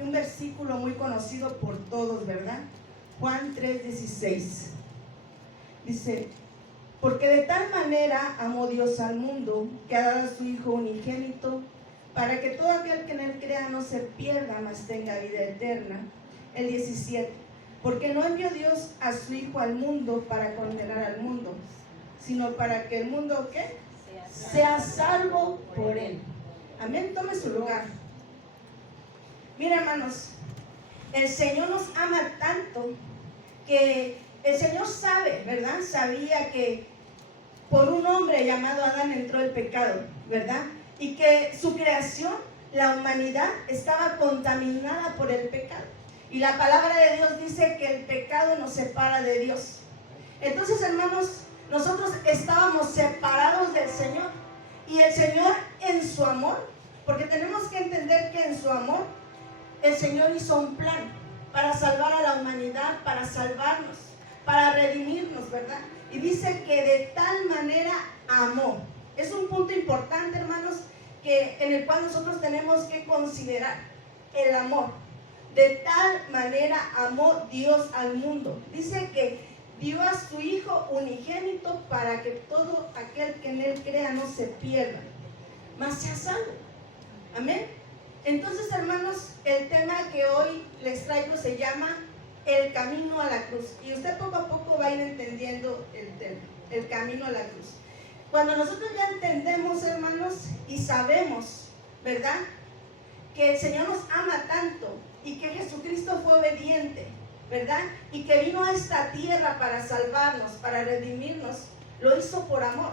un versículo muy conocido por todos, ¿verdad? Juan 3:16. Dice: porque de tal manera amó Dios al mundo, que ha dado a su Hijo unigénito, para que todo aquel que en él crea no se pierda, mas tenga vida eterna. El 17. Porque no envió Dios a su Hijo al mundo para condenar al mundo, sino para que el mundo, ¿qué? Sea salvo por él. Amén. Tome su lugar. Mira, hermanos, el Señor nos ama tanto que el Señor sabe, ¿verdad? Sabía que por un hombre llamado Adán entró el pecado, ¿verdad? Y que su creación, la humanidad, estaba contaminada por el pecado. Y la palabra de Dios dice que el pecado nos separa de Dios. Entonces, hermanos, nosotros estábamos separados del Señor. Y el Señor, en su amor, porque tenemos que entender que en su amor el Señor hizo un plan para salvar a la humanidad, para salvarnos, para redimirnos, ¿verdad? Y dice que de tal manera amó. Es un punto importante, hermanos, en el cual nosotros tenemos que considerar el amor. De tal manera amó Dios al mundo. Dice que dio a su Hijo unigénito para que todo aquel que en él crea no se pierda, mas sea salvo. Amén. Entonces, hermanos, el tema que hoy les traigo se llama el camino a la cruz. Y usted poco a poco va a ir entendiendo el camino a la cruz. Cuando nosotros ya entendemos, hermanos, y sabemos, ¿verdad?, que el Señor nos ama tanto y que Jesucristo fue obediente, ¿verdad?, y que vino a esta tierra para salvarnos, para redimirnos, lo hizo por amor.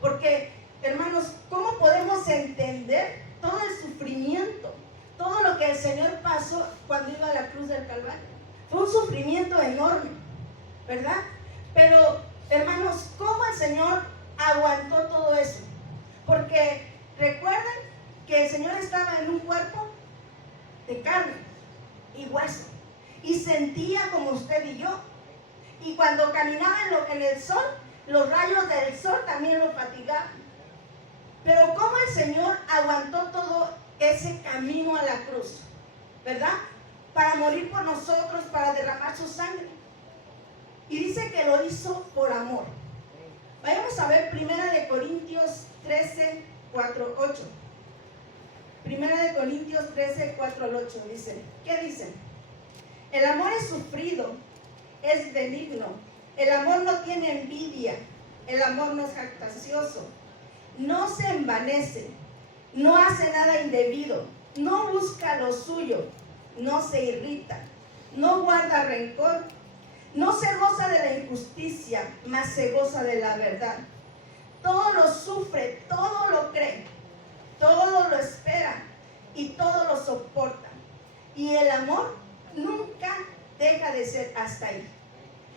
Porque, hermanos, ¿cómo podemos entender todo el sufrimiento, todo lo que el Señor pasó cuando iba a la cruz del Calvario? Fue un sufrimiento enorme, ¿verdad? Pero, hermanos, ¿cómo el Señor aguantó todo eso? Porque recuerden que el Señor estaba en un cuerpo de carne y hueso, y sentía como usted y yo. Y cuando caminaba en el sol, los rayos del sol también lo fatigaban. Pero ¿cómo el Señor aguantó todo ese camino a la cruz? ¿Verdad? Para morir por nosotros, para derramar su sangre. Y dice que lo hizo por amor. Vayamos a ver 1 Corintios 13, 4, 8. 1 Corintios 13, 4 al 8 dice, ¿qué dice? El amor es sufrido, es benigno. El amor no tiene envidia. El amor no es jactancioso. No se envanece. No hace nada indebido. No busca lo suyo. No se irrita. No guarda rencor. No se goza de la injusticia, mas se goza de la verdad. Todo lo sufre, todo lo cree, todo lo espera y todo lo soporta. Y el amor nunca deja de ser hasta ahí.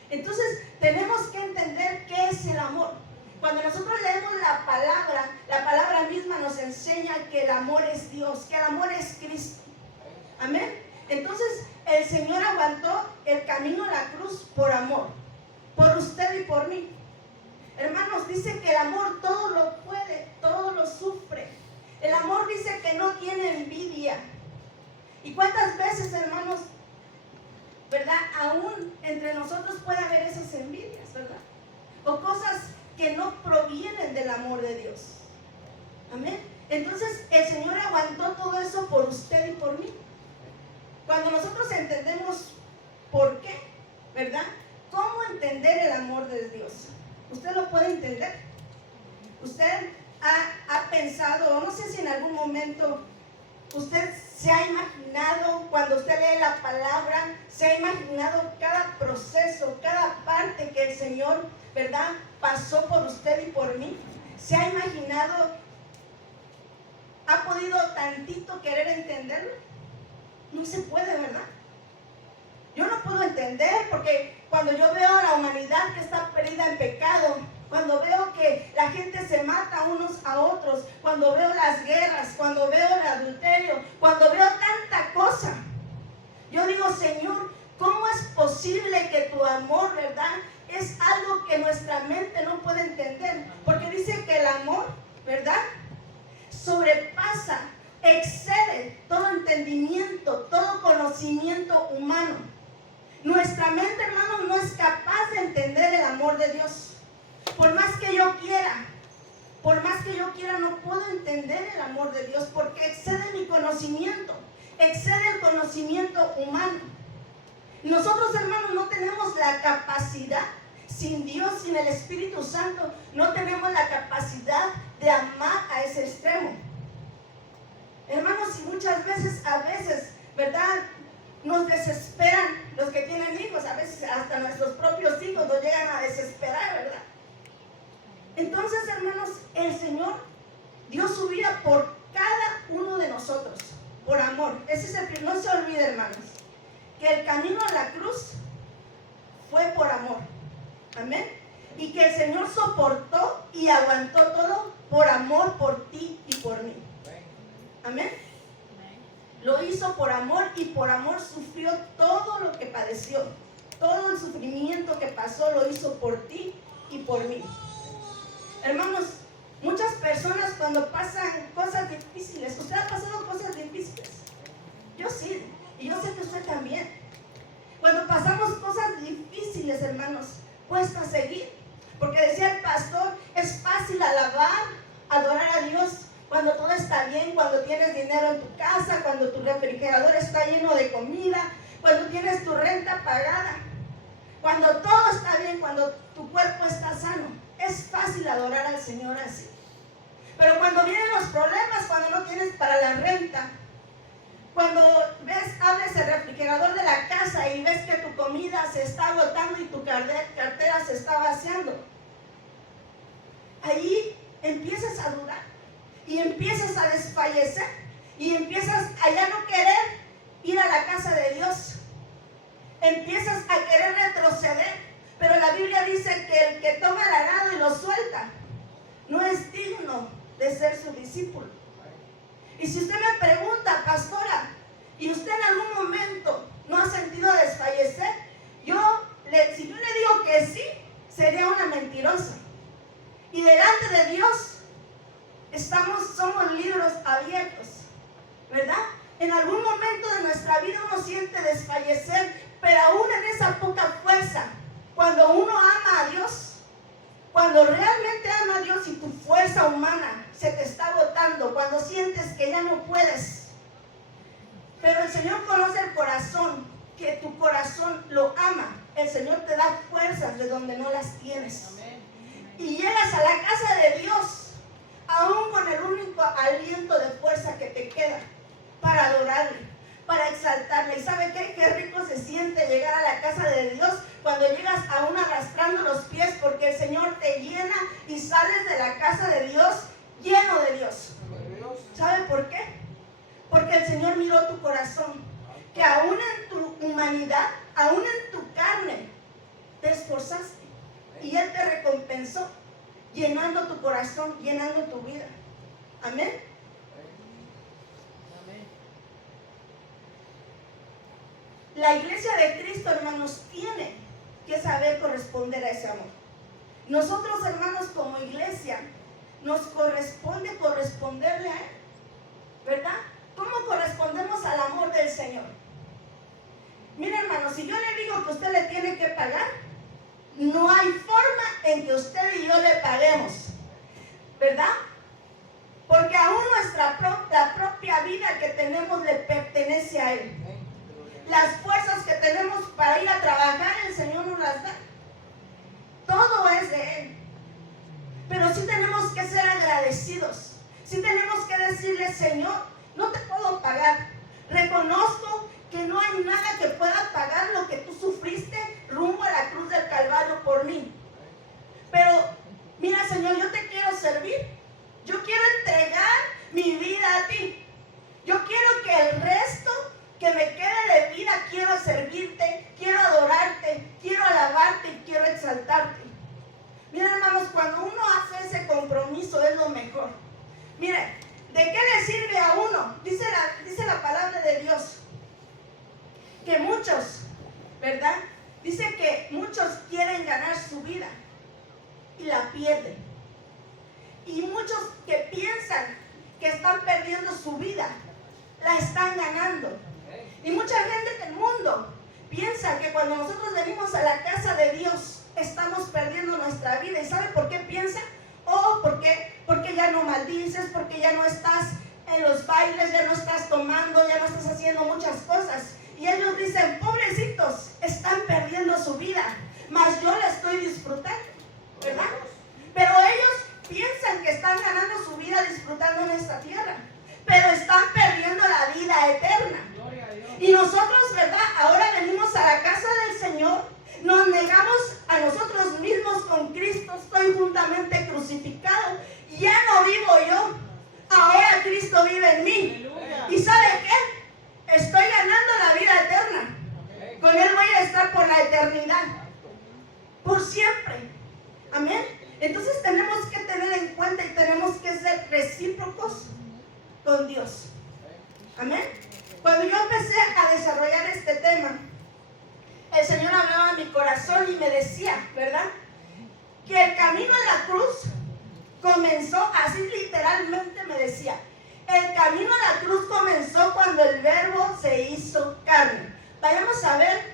Entonces tenemos que entender qué es el amor. Cuando nosotros leemos la palabra misma nos enseña que el amor es Dios, que el amor es Cristo. Amén. Entonces el Señor aguantó el camino a la cruz por amor, por usted y por mí. Hermanos, dice que el amor todo lo puede, todo lo sufre. El amor dice que no tiene envidia. ¿Y cuántas veces, hermanos, verdad, aún entre nosotros puede haber esas envidias, verdad? O cosas que no provienen del amor de Dios. Amén. Entonces el Señor aguantó todo eso por usted y por mí. Cuando nosotros entendemos por qué, ¿verdad? ¿Cómo entender el amor de Dios? ¿Usted lo puede entender? ¿Usted ha pensado, o no sé si en algún momento usted se ha imaginado, cuando usted lee la palabra, se ha imaginado cada proceso, cada parte que el Señor, ¿verdad?, pasó por usted y por mí? ¿Se ha imaginado, ha podido tantito querer entenderlo? No se puede, ¿verdad? Yo no puedo entender, porque cuando yo veo a la humanidad que está perdida en pecado, cuando veo que la gente se mata unos a otros, cuando veo las guerras, cuando veo el adulterio, cuando veo tanta cosa, yo digo, Señor, ¿cómo es posible que tu amor, verdad, es algo que nuestra mente no puede entender? Porque dice que el amor, ¿verdad?, sobrepasa excede todo entendimiento, todo conocimiento humano. Nuestra mente, hermanos, no es capaz de entender el amor de Dios. Por más que yo quiera, no puedo entender el amor de Dios porque excede mi conocimiento, excede el conocimiento humano. Nosotros, hermanos, no tenemos la capacidad, sin Dios, sin el Espíritu Santo, no tenemos la capacidad de amar a ese extremo. Hermanos, y muchas veces, ¿verdad? Nos desesperan los que tienen hijos, a veces hasta nuestros propios hijos nos llegan a desesperar, ¿verdad? Entonces, hermanos, el Señor dio su vida por cada uno de nosotros, por amor. Ese es el que no se olvide, hermanos, que el camino a la cruz fue por amor. Amén. Y que el Señor soportó y aguantó todo por amor por ti y por mí. Amén. Lo hizo por amor y por amor sufrió todo lo que padeció. Todo el sufrimiento que pasó lo hizo por ti y por mí. Hermanos, muchas personas cuando pasan cosas difíciles, ¿usted ha pasado cosas difíciles? Yo sí, y yo sé que usted también. Cuando pasamos cosas difíciles, hermanos, cuesta seguir. Porque decía el pastor, es fácil alabar, adorar a Dios cuando todo está bien, cuando tienes dinero en tu casa, cuando tu refrigerador está lleno de comida, cuando tienes tu renta pagada, cuando todo está bien, cuando tu cuerpo está sano. Es fácil adorar al Señor así. Pero cuando vienen los problemas, cuando no tienes para la renta, cuando abres el refrigerador de la casa y ves que tu comida se está agotando y tu cartera se está vaciando, ahí empiezas a dudar y empiezas a desfallecer y empiezas a ya no querer ir a la casa de Dios. Empiezas a querer retroceder. Pero la Biblia dice que el que toma el arado y lo suelta no es digno de ser su discípulo. Y si usted me pregunta, pastora, ¿y usted en algún momento no ha sentido desfallecer? Si yo le digo que sí, sería una mentirosa. Y delante de Dios somos libros abiertos, ¿verdad? En algún momento de nuestra vida uno siente desfallecer, pero aún en esa poca fuerza, cuando uno ama a Dios, cuando realmente ama a Dios y tu fuerza humana se te está agotando, cuando sientes que ya no puedes, pero el Señor conoce el corazón, que tu corazón lo ama, el Señor te da fuerzas de donde no las tienes. Y llegas a la casa de Dios, aún con el único aliento de fuerza que te queda, para adorarle, para exaltarle. ¿Y sabe qué? Qué rico se siente llegar a la casa de Dios cuando llegas aún arrastrando los pies, porque el Señor te llena y sales de la casa de Dios lleno de Dios. ¿Sabe por qué? Porque el Señor miró tu corazón, que aún en tu humanidad, aún en tu carne, te esforzaste y Él te recompensó llenando tu corazón, llenando tu vida. Amén. La iglesia de Cristo, hermanos, tiene que saber corresponder a ese amor. Nosotros, hermanos, como iglesia, nos corresponde corresponderle a Él, ¿verdad? ¿Cómo correspondemos al amor del Señor? Mira, hermanos, si yo le digo que usted le tiene que pagar, no hay forma en que usted y yo le paguemos, ¿verdad? Porque aún la propia vida que tenemos le pertenece a Él. Las fuerzas que tenemos para ir a trabajar, el Señor nos las da. Todo es de Él. Pero sí tenemos que ser agradecidos. Sí tenemos que decirle, Señor, no te puedo pagar. Reconozco que no hay nada que pueda pagar lo que tú sufriste rumbo a la cruz del Calvario por mí. Pero, mira, Señor, yo te quiero servir. Yo quiero entregar mi vida a ti. Yo quiero que el resto que me quede de vida, quiero servirte, quiero adorarte, quiero alabarte y quiero exaltarte. Miren, hermanos, cuando uno hace ese compromiso es lo mejor. Mire, ¿de qué le sirve a uno? Dice la palabra de Dios que muchos, ¿verdad? Dice que muchos quieren ganar su vida y la pierden. Y muchos que piensan que están perdiendo su vida la están ganando. Y mucha gente del mundo piensa que cuando nosotros venimos a la casa de Dios estamos perdiendo nuestra vida. ¿Y sabe por qué piensa? Porque ya no maldices, porque ya no estás en los bailes, ya no estás tomando, ya no estás haciendo muchas cosas. Y ellos dicen, pobrecitos, están perdiendo su vida, mas yo la estoy disfrutando, ¿verdad? Pero ellos piensan que están ganando su vida disfrutando en esta tierra, pero están perdiendo la vida eterna. Y nosotros, ¿verdad? Ahora venimos a la casa del Señor, nos negamos a nosotros mismos con Cristo, estoy juntamente crucificado, ya no vivo yo, ahora Cristo vive en mí. ¿Y sabe qué? Estoy ganando la vida eterna. Con Él voy a estar por la eternidad, por siempre. Amén. Entonces tenemos que tener en cuenta y tenemos que ser recíprocos con Dios. Amén. Cuando yo empecé a desarrollar este tema, el Señor hablaba a mi corazón y me decía, ¿verdad? Que el camino a la cruz comenzó, así literalmente me decía, el camino a la cruz comenzó cuando el Verbo se hizo carne. Vayamos a ver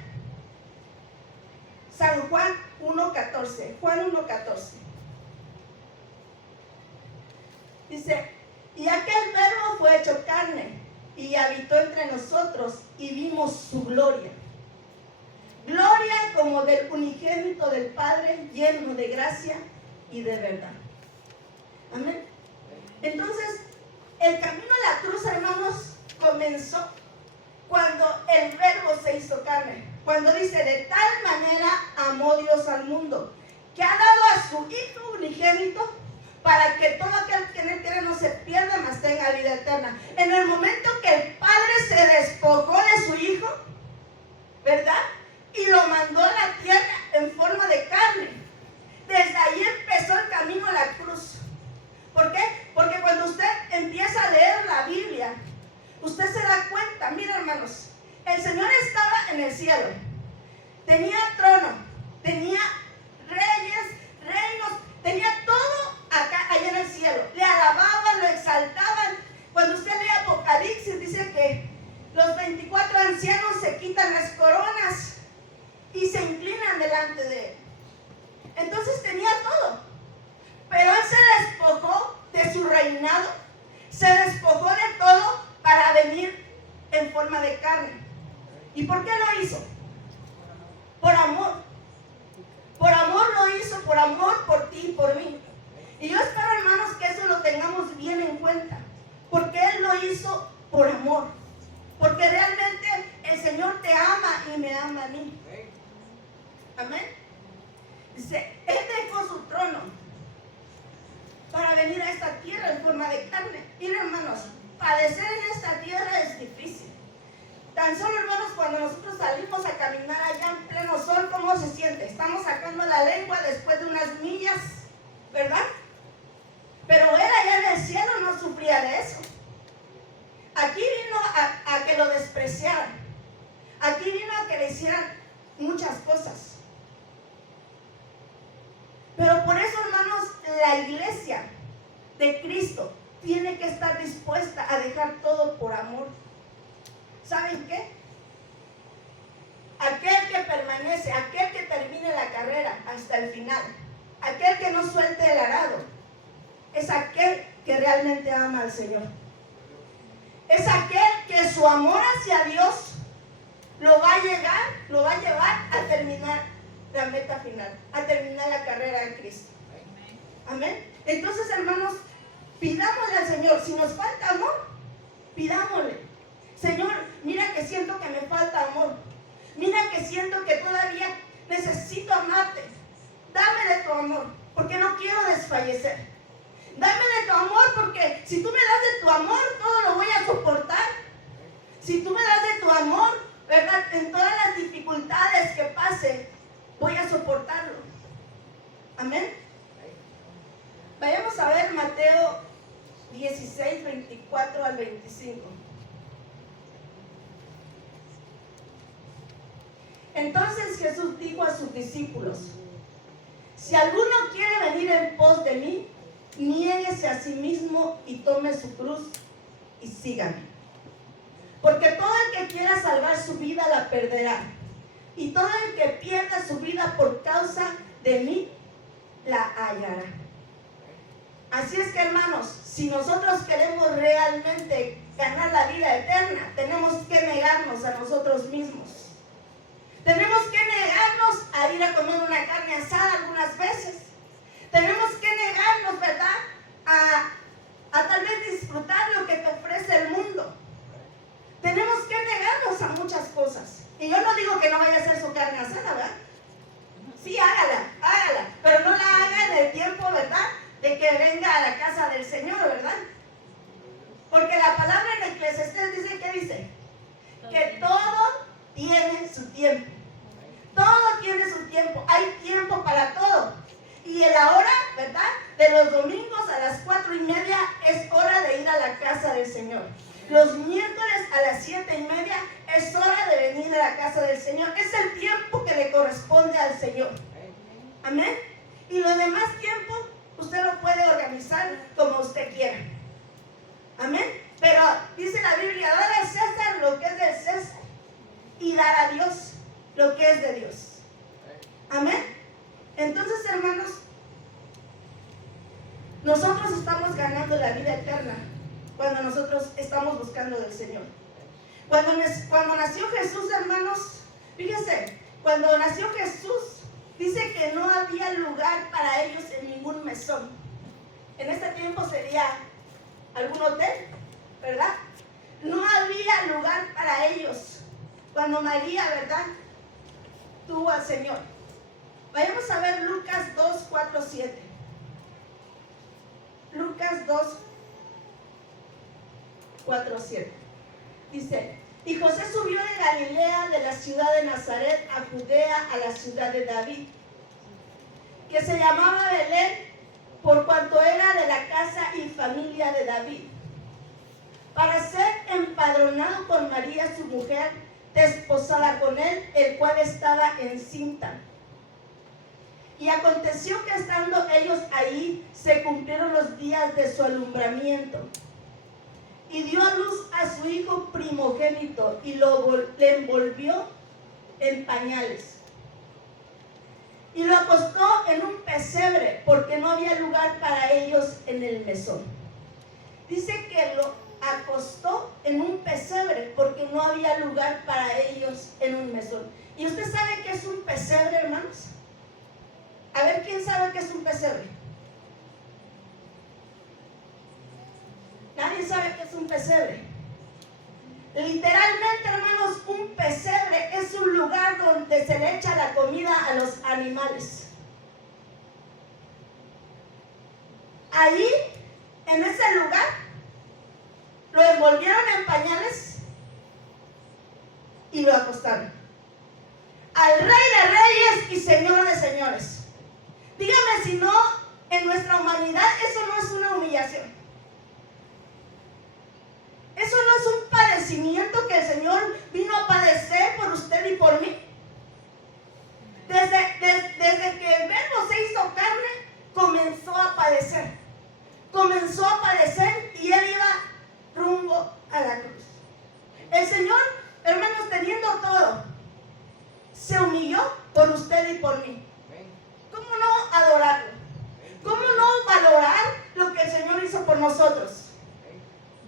San Juan 1:14. Juan 1:14. Dice, y aquel Verbo fue hecho carne y habitó entre nosotros y vimos su gloria. Gloria como del unigénito del Padre, lleno de gracia y de verdad. Amén. Entonces, el camino a la cruz, hermanos, comenzó cuando el Verbo se hizo carne. Cuando dice, de tal manera amó Dios al mundo, que ha dado a su Hijo unigénito, para que todo aquel que en él quiera no se pierda, mas tenga vida eterna. En el momento que el Padre se despojó de su Hijo, ¿verdad? Y lo mandó a la tierra en forma de carne. Desde ahí empezó el camino a la cruz. ¿Por qué? Porque cuando usted empieza a leer la Biblia, usted se da cuenta, mira hermanos, el Señor estaba en el cielo, tenía trono, tenía reyes, reinos, tenía todo acá, allá en el cielo. Le alababan, lo exaltaban. Cuando usted lee Apocalipsis, dice que los 24 ancianos se quitan las coronas y se inclinan delante de él. Entonces tenía todo, pero él se despojó de su reinado, se despojó de todo para venir en forma de carne. ¿Y por qué lo hizo? Por amor. Por amor lo hizo, por amor por ti y por mí. Y yo espero, hermanos, que eso lo tengamos bien en cuenta, porque Él lo hizo por amor, porque realmente el Señor te ama y me ama a mí. Amén. Dice, Él dejó su trono para venir a esta tierra en forma de carne. Miren, hermanos, padecer en esta tierra es difícil. Tan solo, hermanos, cuando nosotros salimos a caminar allá en pleno sol, ¿cómo se siente? Estamos sacando la lengua después de unas millas, ¿verdad? Pero Él allá en el cielo no sufría de eso. Aquí vino a que lo despreciaran. Aquí vino a que le hicieran muchas cosas. Pero por eso, hermanos, la iglesia de Cristo tiene que estar dispuesta a dejar todo por amor. ¿Saben qué? Aquel que permanece, aquel que termine la carrera hasta el final, aquel que no suelte el arado, es aquel que realmente ama al Señor. Es aquel que su amor hacia Dios lo va a llevar a terminar la meta final, a terminar la carrera en Cristo. Amén. Entonces, hermanos, pidámosle al Señor. Si nos falta amor, pidámosle. Señor, mira que siento que me falta amor. Mira que siento que todavía necesito amarte. Dame de tu amor, porque no quiero desfallecer. Dame de tu amor, porque si tú me das de tu amor, todo lo voy a soportar. Si tú me das de tu amor, ¿verdad? En todas las dificultades que pase, voy a soportarlo. Amén. Vayamos a ver Mateo 16, 24 al 25. Entonces Jesús dijo a sus discípulos: si alguno quiere venir en pos de mí, niéguese a sí mismo y tome su cruz y sígame. Porque todo el que quiera salvar su vida la perderá. Y todo el que pierda su vida por causa de mí la hallará. Así es que, hermanos, si nosotros queremos realmente ganar la vida eterna, tenemos que negarnos a nosotros mismos. Tenemos que negarnos a ir a comer una carne asada algunas veces. Tenemos que negarnos, ¿verdad?, a tal vez disfrutar lo que te ofrece el mundo. Tenemos que negarnos a muchas cosas. Y yo no digo que no vaya a hacer su carne asada, ¿verdad? Sí, hágala, pero no la haga en el tiempo, ¿verdad?, de que venga a la casa del Señor, ¿verdad? Porque la palabra en Eclesiastés dice, ¿qué dice? Que todo tiene su tiempo. Todo tiene su tiempo. Hay tiempo para todo. Y la hora, ¿verdad?, de los domingos a las 4:30 es hora de ir a la casa del Señor. Los miércoles a las 7:30 es hora de venir a la casa del Señor. Es el tiempo que le corresponde al Señor. Amén. Y lo demás tiempo usted lo puede organizar como usted quiera. Amén. Pero dice la Biblia, dar a César lo que es del César y dar a Dios lo que es de Dios. Amén. Entonces, hermanos, nosotros estamos ganando la vida eterna cuando nosotros estamos buscando del Señor. Cuando nació Jesús, hermanos, fíjense, cuando nació Jesús, dice que no había lugar para ellos en ningún mesón. En este tiempo sería algún hotel, ¿verdad? No había lugar para ellos cuando María, ¿verdad?, tuvo al Señor. Vayamos a ver Lucas 2, 4, 7. Lucas 2, 4, 7. Dice, y José subió de Galilea, de la ciudad de Nazaret, a Judea, a la ciudad de David, que se llamaba Belén, por cuanto era de la casa y familia de David, para ser empadronado con María su mujer, desposada con él, el cual estaba encinta. Y aconteció que estando ellos ahí, se cumplieron los días de su alumbramiento. Y dio a luz a su hijo primogénito, y le envolvió en pañales. Y lo acostó en un pesebre, porque no había lugar para ellos en el mesón. Dice que lo acostó en un pesebre, porque no había lugar para ellos en un mesón. ¿Y usted sabe qué es un pesebre, hermanos? A ver, ¿quién sabe qué es un pesebre? Nadie sabe qué es un pesebre. Literalmente, hermanos, un pesebre es un lugar donde se le echa la comida a los animales. Ahí, en ese lugar, lo envolvieron en pañales y lo acostaron. Al Rey de Reyes y Señor de Señores. Dígame si no, en nuestra humanidad eso no es una humillación. Eso no es un padecimiento que el Señor vino a padecer por usted y por mí. Desde que el Verbo se hizo carne, comenzó a padecer. Comenzó a padecer y Él iba rumbo a la cruz. El Señor, hermanos, teniendo todo, se humilló por usted y por mí. ¿Cómo no adorarlo? ¿Cómo no valorar lo que el Señor hizo por nosotros?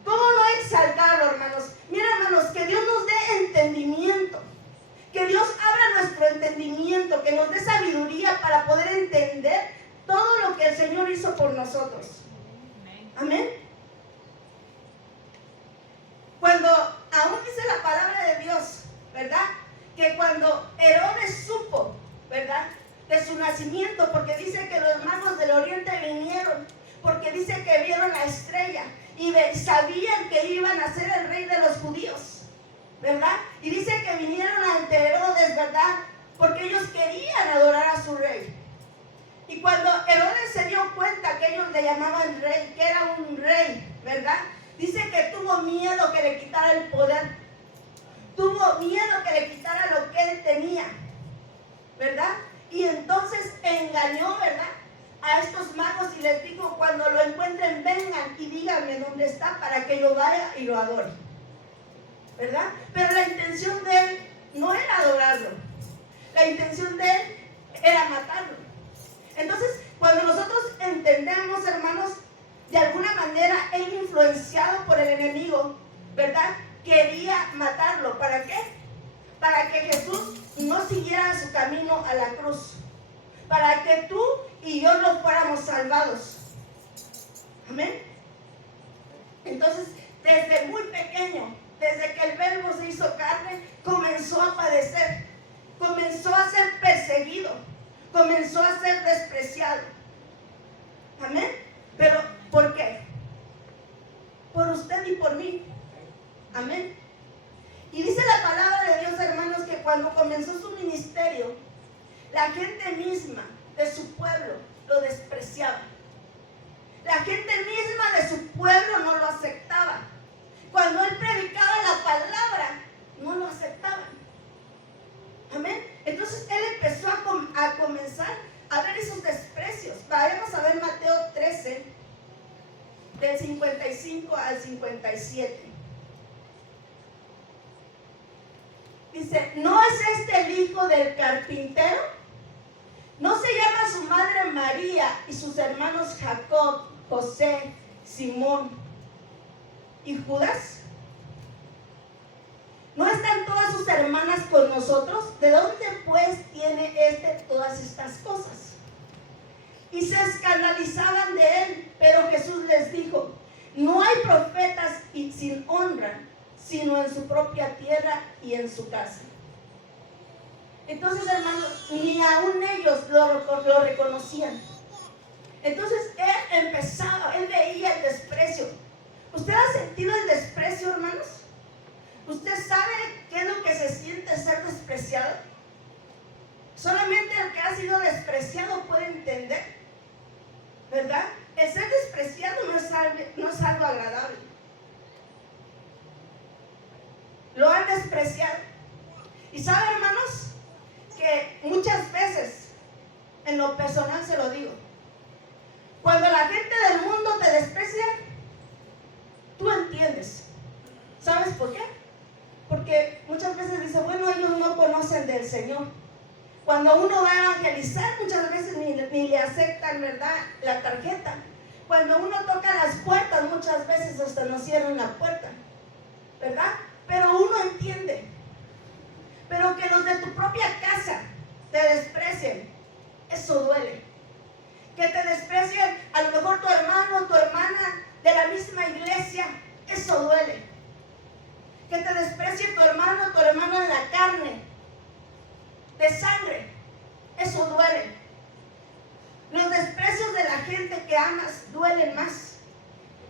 ¿Cómo no exaltarlo, hermanos? Mira, hermanos, que Dios nos dé entendimiento. Que Dios abra nuestro entendimiento, que nos dé sabiduría para poder entender todo lo que el Señor hizo por nosotros. Amén. Cuando aún dice la palabra de Dios, ¿verdad?, que cuando Herodes supo, ¿verdad?, de su nacimiento, porque dice que los magos del oriente vinieron, porque dice que vieron la estrella y sabían que iban a ser el rey de los judíos, ¿verdad? Y dice que vinieron ante Herodes, ¿verdad?, porque ellos querían adorar a su rey. Y cuando Herodes se dio cuenta que ellos le llamaban rey, que era un rey, ¿verdad?, dice que tuvo miedo que le quitara el poder. Tuvo miedo que le quitara lo que él tenía, ¿verdad? Y entonces engañó, ¿verdad?, a estos magos y les dijo, cuando lo encuentren, vengan y díganme dónde está para que yo vaya y lo adore. ¿verdad? Pero la intención de él no era adorarlo. La intención de él era matarlo. Entonces, cuando nosotros entendemos, hermanos, de alguna manera él, influenciado por el enemigo, ¿verdad?, quería matarlo. ¿Para qué? Para que Jesús no siguiera su camino a la cruz, para que tú y yo no fuéramos salvados. Amén. Entonces, desde muy pequeño, desde que el Verbo se hizo carne, comenzó a padecer, comenzó a ser perseguido, comenzó a ser despreciado. Amén. Pero ¿por qué? Por usted y por mí. Amén. Y dice la palabra de Dios, hermanos, que cuando comenzó su ministerio, la gente misma de su pueblo lo despreciaba. La gente misma de su pueblo no lo aceptaba. Cuando él predicaba la palabra, no lo aceptaban. Amén. Entonces él empezó a comenzar a ver esos desprecios. Vayamos a ver Mateo 13, del 55 al 57. Dice, ¿no es este el hijo del carpintero? ¿No se llama su madre María y sus hermanos Jacob, José, Simón y Judas? ¿No están todas sus hermanas con nosotros? ¿De dónde pues tiene todas estas cosas? Y se escandalizaban de él, pero Jesús les dijo, no hay profetas sin honra, sino en su propia tierra y en su casa. Entonces, hermanos, ni aún ellos lo reconocían. Entonces, él veía el desprecio. ¿Usted ha sentido el desprecio, hermanos? ¿Usted sabe qué es lo que se siente ser despreciado? Solamente el que ha sido despreciado puede entender, ¿verdad? El ser despreciado no es algo agradable. Lo han despreciado. Y sabe, hermanos, que muchas veces, en lo personal se lo digo, cuando la gente del mundo te desprecia, tú entiendes. ¿Sabes por qué? Porque muchas veces dice, bueno, ellos no conocen del Señor. Cuando uno va a evangelizar, muchas veces ni le aceptan, ¿verdad?, la tarjeta. Cuando uno toca las puertas, muchas veces hasta nos cierran la puerta, ¿verdad? Pero uno entiende. Pero que los de tu propia casa te desprecien, eso duele. Que te desprecien a lo mejor tu hermano o tu hermana de la misma iglesia, eso duele. Que te desprecie tu hermano o tu hermana de la carne, de sangre, eso duele. Los desprecios de la gente que amas duelen más.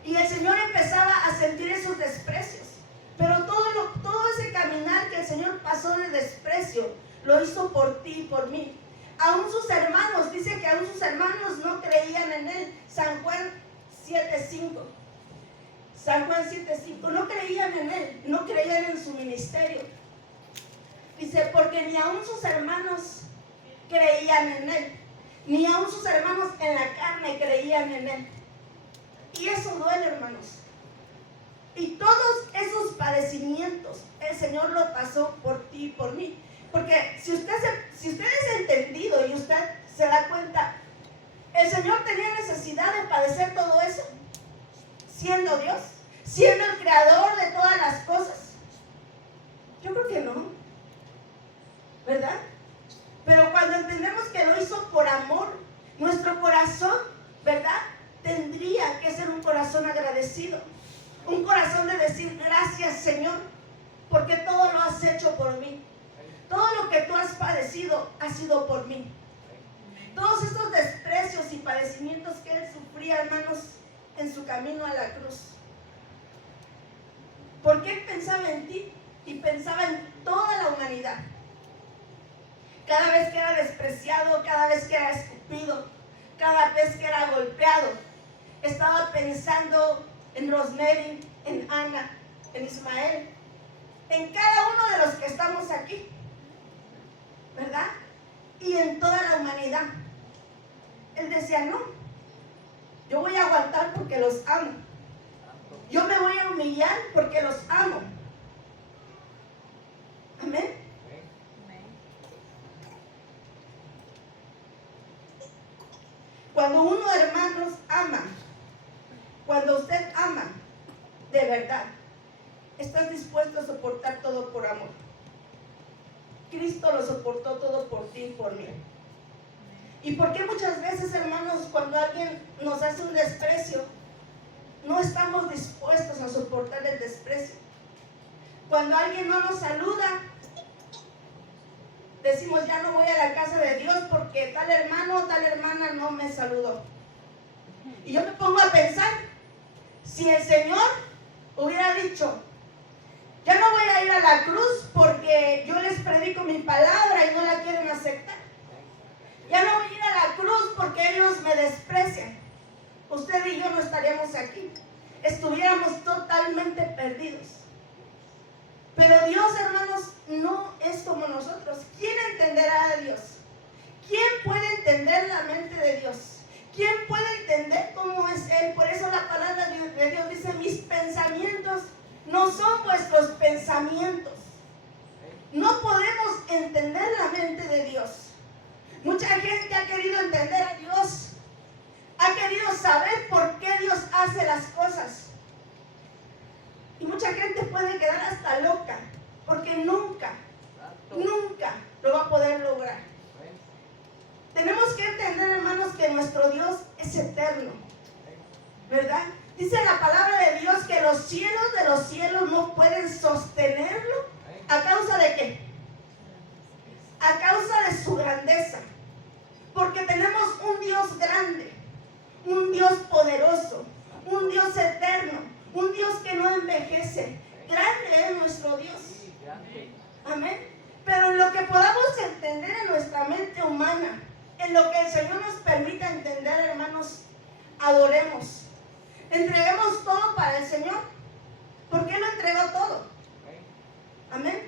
Y el Señor empezaba a sentir esos desprecios. Pero todo ese caminar que el Señor pasó de desprecio, lo hizo por ti y por mí. Aún sus hermanos, dice que aún sus hermanos no creían en Él. San Juan 7:5. San Juan 7:5. No creían en Él, no creían en su ministerio. Dice, porque ni aún sus hermanos creían en Él. Ni aún sus hermanos en la carne creían en Él. Y eso duele, hermanos. Y todos esos padecimientos el Señor lo pasó por ti y por mí. Porque si usted es entendido y usted se da cuenta, el Señor tenía necesidad de padecer todo eso, siendo Dios, siendo el creador de todas las cosas. Yo creo que no, ¿verdad? Pero cuando entendemos que lo hizo por amor, nuestro corazón, ¿verdad?, tendría que ser un corazón agradecido. Un corazón de decir, gracias, Señor, porque todo lo has hecho por mí. Todo lo que tú has padecido ha sido por mí. Todos estos desprecios y padecimientos que Él sufría, hermanos, en su camino a la cruz. Porque Él pensaba en ti y pensaba en toda la humanidad. Cada vez que era despreciado, cada vez que era escupido, cada vez que era golpeado, estaba pensando en Rosemary, en Ana, en Ismael, en cada uno de los que estamos aquí, ¿verdad? Y en toda la humanidad. Él decía, no, yo voy a aguantar porque los amo. Yo me voy a humillar porque los amo. ama de verdad, estás dispuesto a soportar todo por amor. Cristo lo soportó todo por ti y por mí. ¿Y por qué muchas veces, hermanos, cuando alguien nos hace un desprecio, no estamos dispuestos a soportar el desprecio? Cuando alguien no nos saluda, decimos, ya no voy a la casa de Dios porque tal hermano o tal hermana no me saludó. Y yo me pongo a pensar, si el Señor hubiera dicho, ya no voy a ir a la cruz porque yo les predico mi palabra y no la quieren aceptar. Ya no voy a ir a la cruz porque ellos me desprecian. Usted y yo no estaríamos aquí. Estuviéramos totalmente perdidos. Pero Dios, hermanos, no es como nosotros. ¿Quién entenderá a Dios? ¿Quién puede entender la mente de Dios? ¿Quién puede entender cómo es Él? Por eso la palabra de Dios dice, mis pensamientos no son vuestros pensamientos. No podemos entender la mente de Dios. Mucha gente ha querido entender a Dios. Ha querido saber por qué Dios hace las cosas. Y mucha gente puede quedar hasta loca, porque nunca lo va a poder lograr. Tenemos que entender, hermanos, que nuestro Dios es eterno, ¿verdad? Dice la palabra de Dios que los cielos de los cielos no pueden sostenerlo. ¿A causa de qué? A causa de su grandeza. Porque tenemos un Dios grande, un Dios poderoso, un Dios eterno, un Dios que no envejece. Grande es nuestro Dios. Amén. Pero en lo que podamos entender en nuestra mente humana, en lo que el Señor nos permita entender, hermanos, adoremos. Entreguemos todo para el Señor, porque Él lo entregó todo. Amén.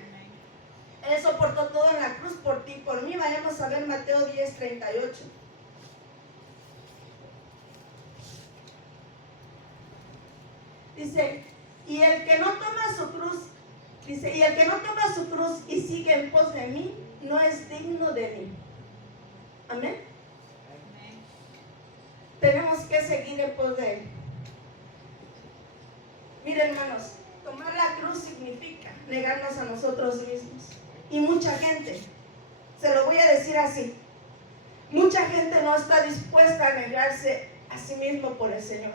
Él soportó todo en la cruz por ti y por mí. Vayamos a ver Mateo 10:38. Dice, y el que no toma su cruz y sigue en pos de mí, no es digno de mí. Amén. Tenemos que seguir en pos de Él. Miren, hermanos, tomar la cruz significa negarnos a nosotros mismos. Y mucha gente, se lo voy a decir así, mucha gente no está dispuesta a negarse a sí mismo por el Señor.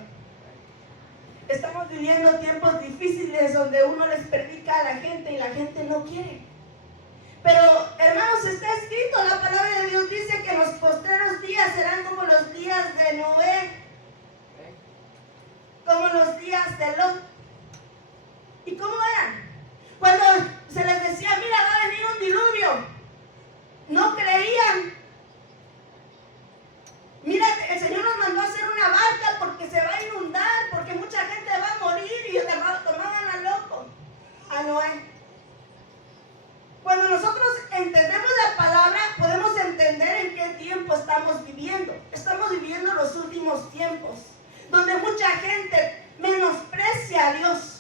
Estamos viviendo tiempos difíciles donde uno les predica a la gente y la gente no quiere. Pero, hermanos, está escrito, la palabra de Dios dice que los postreros días serán como los días de Noé, como los días de Lot. ¿Y cómo eran? Cuando se les decía, mira, va a venir un diluvio, no creían. Mira, el Señor nos mandó a hacer una barca porque se va a inundar, porque mucha gente va a morir, y tomaban a loco a Noé. Cuando nosotros entendemos la palabra, podemos entender en qué tiempo estamos viviendo. Estamos viviendo los últimos tiempos, donde mucha gente menosprecia a Dios.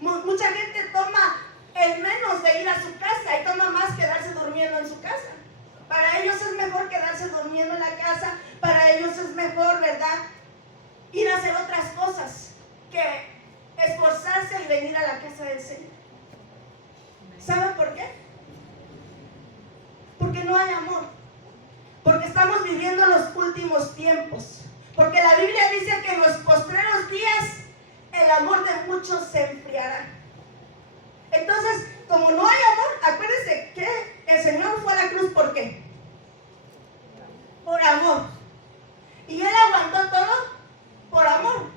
Mucha gente toma el menos de ir a su casa y toma más quedarse durmiendo en su casa. Para ellos es mejor quedarse durmiendo en la casa, para ellos es mejor, ¿verdad?, ir a hacer otras cosas que esforzarse y venir a la casa del Señor. ¿Saben por qué? Porque no hay amor. Porque estamos viviendo los últimos tiempos. Porque la Biblia dice que en los postreros días el amor de muchos se enfriará. Entonces, como no hay amor, acuérdense que el Señor fue a la cruz, ¿por qué? Por amor. Y Él aguantó todo por amor.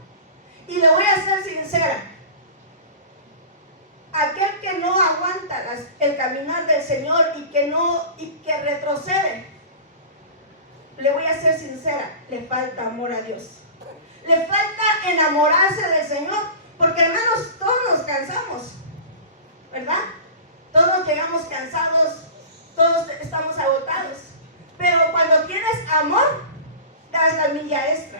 Y le voy a ser sincera. Aquel que no aguanta el caminar del Señor y que retrocede, le voy a ser sincera, le falta amor a Dios. Le falta enamorarse del Señor, porque, hermanos, todos nos cansamos, ¿verdad? Todos llegamos cansados, todos estamos agotados. Pero cuando tienes amor, das la milla extra.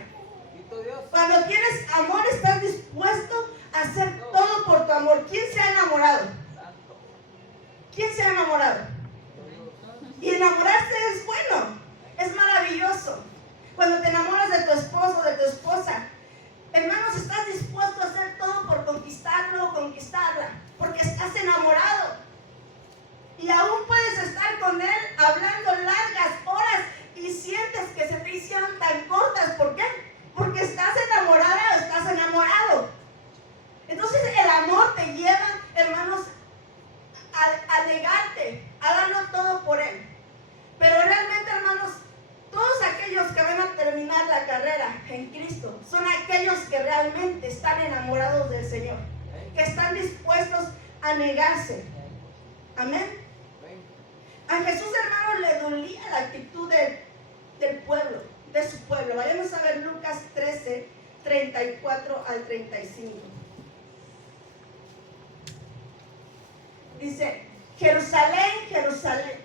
Cuando tienes amor, estás dispuesto a hacer todo por tu amor. ¿Quién se ha enamorado? ¿Quién se ha enamorado? Y enamorarse es bueno, es maravilloso. Cuando te enamoras de tu esposo, de tu esposa, porque estás enamorado. Y aún puedes estar con él hablando largas horas y sientes que se te hicieron tan cortas. ¿Por qué? Porque estás enamorada o estás enamorado. Entonces el amor te lleva, hermanos, a negarte, a darlo todo por él. Pero realmente, hermanos, todos aquellos que van a terminar la carrera en Cristo son aquellos que realmente están enamorados del Señor, que están dispuestos a negarse. Amén. A Jesús, hermanos, le dolía la actitud del pueblo, de su pueblo. Vayamos a ver Lucas 13, 34 al 35. Dice: Jerusalén, Jerusalén,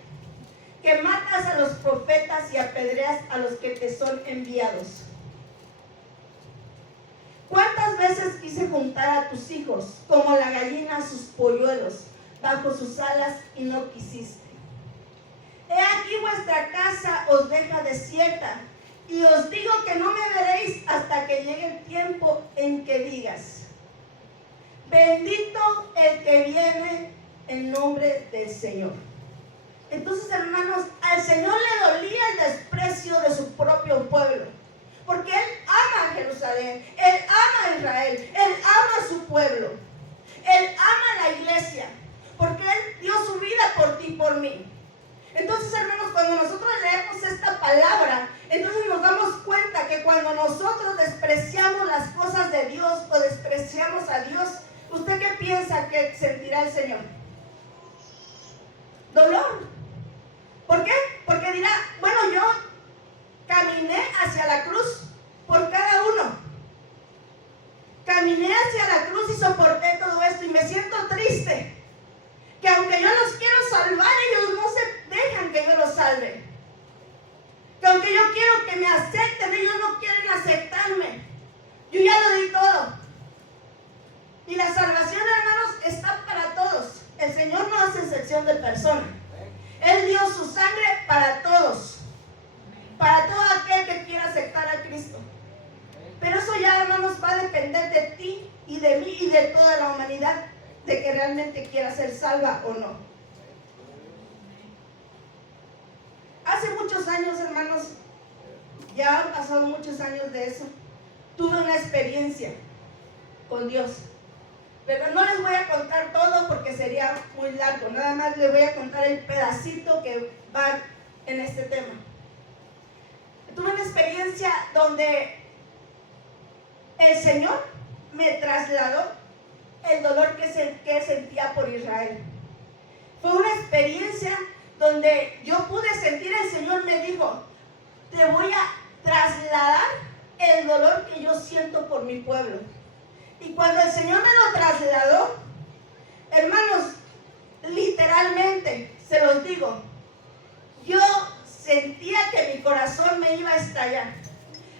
que matas a los profetas y apedreas a los que te son enviados. ¿Cuántas veces quise juntar a tus hijos como la gallina a sus polluelos bajo sus alas y no quisiste? He aquí vuestra casa os deja desierta, y os digo que no me veréis hasta que llegue el tiempo en que digas: bendito el que viene en nombre del Señor. Entonces, hermanos, al Señor le dolía el desprecio de su propio pueblo, porque Él ama a Jerusalén, Él ama a Israel, Él ama a su pueblo, Él ama a la iglesia, porque Él dio su vida por ti y por mí. Entonces, hermanos, cuando nosotros leemos esta palabra, entonces nos damos cuenta que cuando nosotros despreciamos las cosas de Dios o despreciamos a Dios, ¿usted qué piensa que sentirá el Señor? Dolor. ¿Por qué? Porque dirá: bueno, yo caminé hacia la cruz por cada uno. Caminé hacia la cruz y soporté todo esto y me siento triste. Que aunque yo los quiero salvar, ellos no se dejan que yo los salve. Que aunque yo quiero que me acepten, ellos no quieren aceptarme. Yo ya lo di todo. Y la salvación, hermanos, está para todos. El Señor no hace excepción de persona. Él dio su sangre para todos. Para todo aquel que quiera aceptar a Cristo. Pero eso ya, hermanos, va a depender de ti y de mí y de toda la humanidad, de que realmente quiera ser salva o no. Hace muchos años, hermanos, ya han pasado muchos años de eso, tuve una experiencia con Dios. Pero no les voy a contar todo porque sería muy largo. Nada más les voy a contar el pedacito que va en este tema. Tuve una experiencia donde el Señor me trasladó el dolor que sentía por Israel. Fue una experiencia donde yo pude sentir, el Señor me dijo: te voy a trasladar el dolor que yo siento por mi pueblo. Y cuando el Señor me lo trasladó, hermanos, literalmente, se los digo, yo sentía que mi corazón me iba a estallar.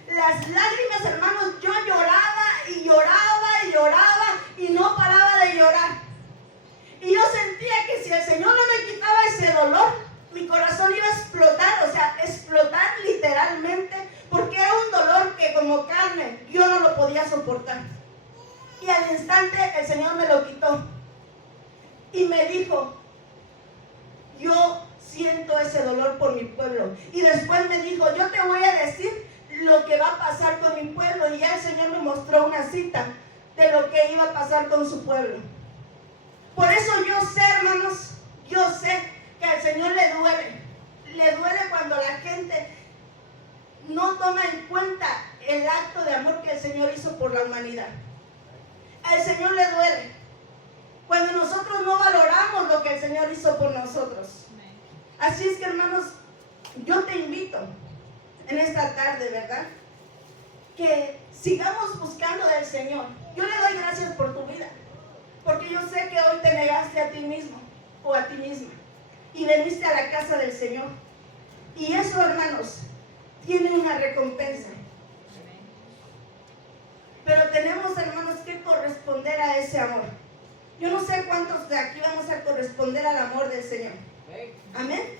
Las lágrimas, hermanos, yo lloraba y lloraba y lloraba y no paraba de llorar. Y yo sentía que si el Señor no me quitaba ese dolor, mi corazón iba a explotar, o sea, explotar literalmente, porque era un dolor que como carne yo no lo podía soportar. Y al instante el Señor me lo quitó y me dijo: yo siento ese dolor por mi pueblo. Y después me dijo: yo te voy a decir lo que va a pasar con mi pueblo. Y ya el Señor me mostró una cita de lo que iba a pasar con su pueblo. Por eso yo sé, hermanos, yo sé que al Señor le duele cuando la gente no toma en cuenta el acto de amor que el Señor hizo por la humanidad. Al Señor le duele cuando nosotros no valoramos lo que el Señor hizo por nosotros. Así es que, hermanos, yo te invito en esta tarde, ¿verdad?, que sigamos buscando del Señor. Yo le doy gracias por tu vida, porque yo sé que hoy te negaste a ti mismo o a ti misma y veniste a la casa del Señor. Y eso, hermanos, tiene una recompensa. Pero tenemos, hermanos, que corresponder a ese amor. Yo no sé cuántos de aquí vamos a corresponder al amor del Señor. Amén.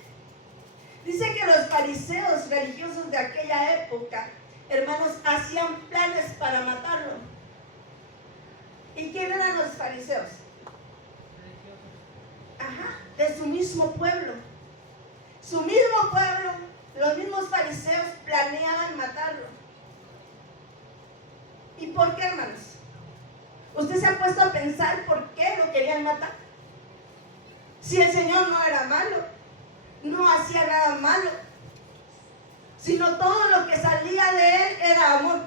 Dice que los fariseos religiosos de aquella época, hermanos, hacían planes para matarlo. ¿Y quién eran los fariseos? de su mismo pueblo. Su mismo pueblo, los mismos fariseos planeaban matarlo. ¿Y por qué, hermanos? ¿Usted se ha puesto a pensar por qué lo querían matar? Si el Señor no era malo, no hacía nada malo, sino todo lo que salía de él era amor.